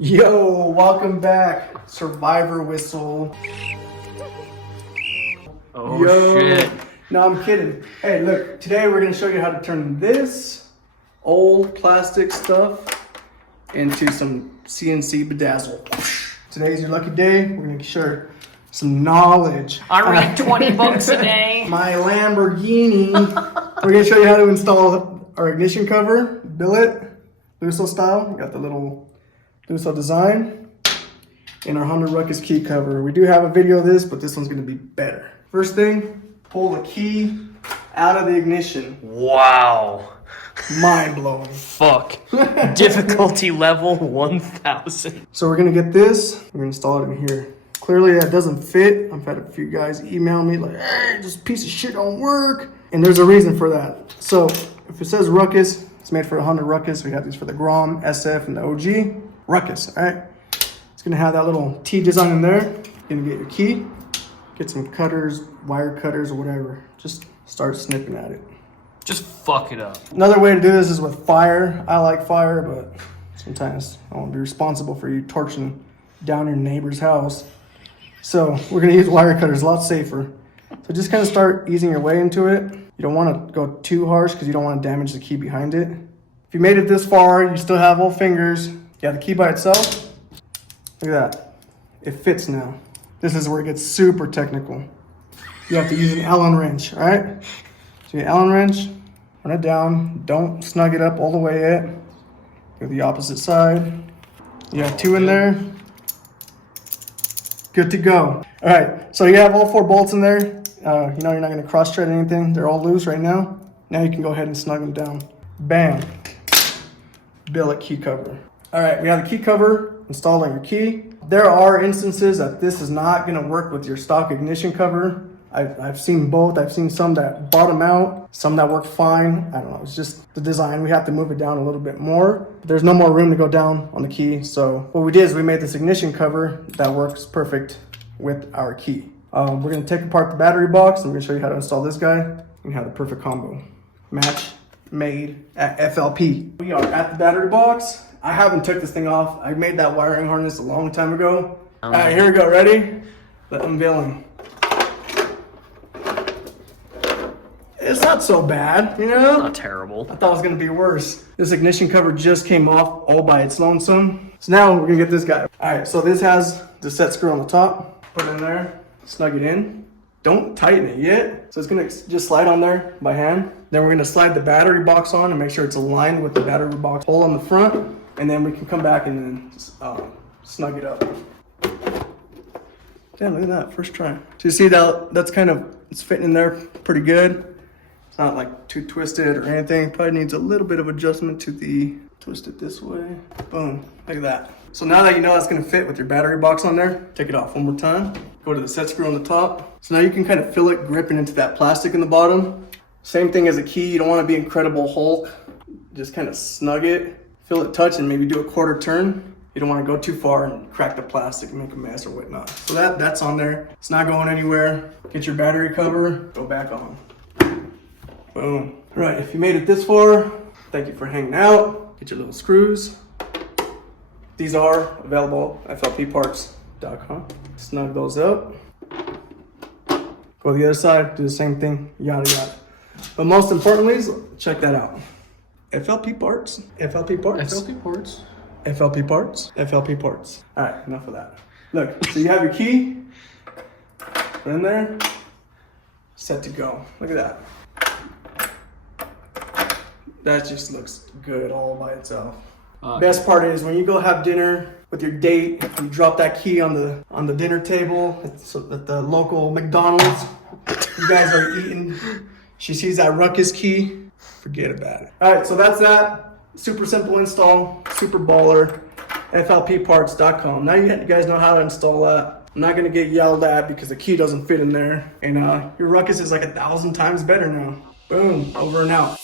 Yo, welcome back, Survivor Whistle. Oh, Yo. shit. No, I'm kidding. Hey, look, today we're gonna show you how to turn this old plastic stuff into some CNC bedazzle. Today's your lucky day. We're gonna share some knowledge. I read 20 books a day. My Lamborghini. We're gonna show you how to install our ignition cover, billet, Lusso style. We got the little Lusso design, and our Honda Ruckus key cover. We do have a video of this, but this one's gonna be better. First thing, pull the key out of the ignition. Wow. Mind blowing. Fuck. Difficulty level 1000. So we're gonna get this, we're gonna install it in here. Clearly that doesn't fit. I've had a few guys email me like, hey, this piece of shit don't work. And there's a reason for that. So if it says Ruckus, it's made for a Honda Ruckus. We got these for the Grom, SF, and the OG. Ruckus, all right? It's gonna have that little T design in there. You're gonna get your key, get some cutters, wire cutters, or whatever. Just start snipping at it. Just fuck it up. Another way to do this is with fire. I like fire, but sometimes I won't be responsible for you torching down your neighbor's house. So we're gonna use wire cutters, a lot safer. So just kind of start easing your way into it. You don't want to go too harsh because you don't want to damage the key behind it. If you made it this far, you still have all fingers. You have the key by itself. Look at that. It fits now. This is where it gets super technical. You have to use an Allen wrench, all right? So your Allen wrench, run it down. Don't snug it up all the way yet. Go the opposite side. You have two in there. Good to go. All right, so you have all 4 bolts in there. You know you're not gonna cross-thread anything. They're all loose right now. Now you can go ahead and snug them down. Bam. Billet key cover. All right, we have the key cover installed on your key. There are instances that this is not gonna work with your stock ignition cover. I've seen both. I've seen some that bottom out, some that work fine. I don't know, it's just the design. We have to move it down a little bit more. There's no more room to go down on the key. So what we did is we made this ignition cover that works perfect with our key. We're gonna take apart the battery box and we're gonna show you how to install this guy and have the perfect combo. Match made at FLP. We are at the battery box. I haven't took this thing off. I made that wiring harness a long time ago. All right, here we go, ready? The unveiling. It's not so bad, you know? Not terrible. I thought it was gonna be worse. This ignition cover just came off all by its lonesome. So now we're gonna get this guy. All right, so this has the set screw on the top. Put it in there, snug it in. Don't tighten it yet. So it's gonna just slide on there by hand. Then we're gonna slide the battery box on and make sure it's aligned with the battery box hole on the front. And then we can come back and then snug it up. Damn, look at that, first try. So you see that that's kind of, it's fitting in there pretty good. It's not like too twisted or anything. Probably needs a little bit of adjustment to the, twist it this way. Boom, look at that. So now that you know that's gonna fit with your battery box on there, take it off one more time. Go to the set screw on the top. So now you can kind of feel it gripping into that plastic in the bottom. Same thing as a key, you don't wanna be Incredible Hulk. Just kind of snug it, feel it touch and maybe do a quarter turn. You don't wanna go too far and crack the plastic and make a mess or whatnot. So that's on there. It's not going anywhere. Get your battery cover, go back on. Boom. All right, if you made it this far, thank you for hanging out. Get your little screws. These are available at flpparts.com. Snug those up. Go to the other side, do the same thing, yada yada. But most importantly, check that out. FLP Parts, FLP Parts. FLP ports. FLP Parts, FLP Parts. All right, enough of that. Look, so you have your key, put it in there, set to go. Look at that. That just looks good all by itself. Best part is when you go have dinner with your date, you drop that key on the dinner table at the local McDonald's. You guys are eating. She sees that Ruckus key. Forget about it. All right, so that's that. Super simple install, super baller. FLPparts.com. Now you guys know how to install that. I'm not gonna get yelled at because the key doesn't fit in there. And your Ruckus is like 1,000 times better now. Boom, over and out.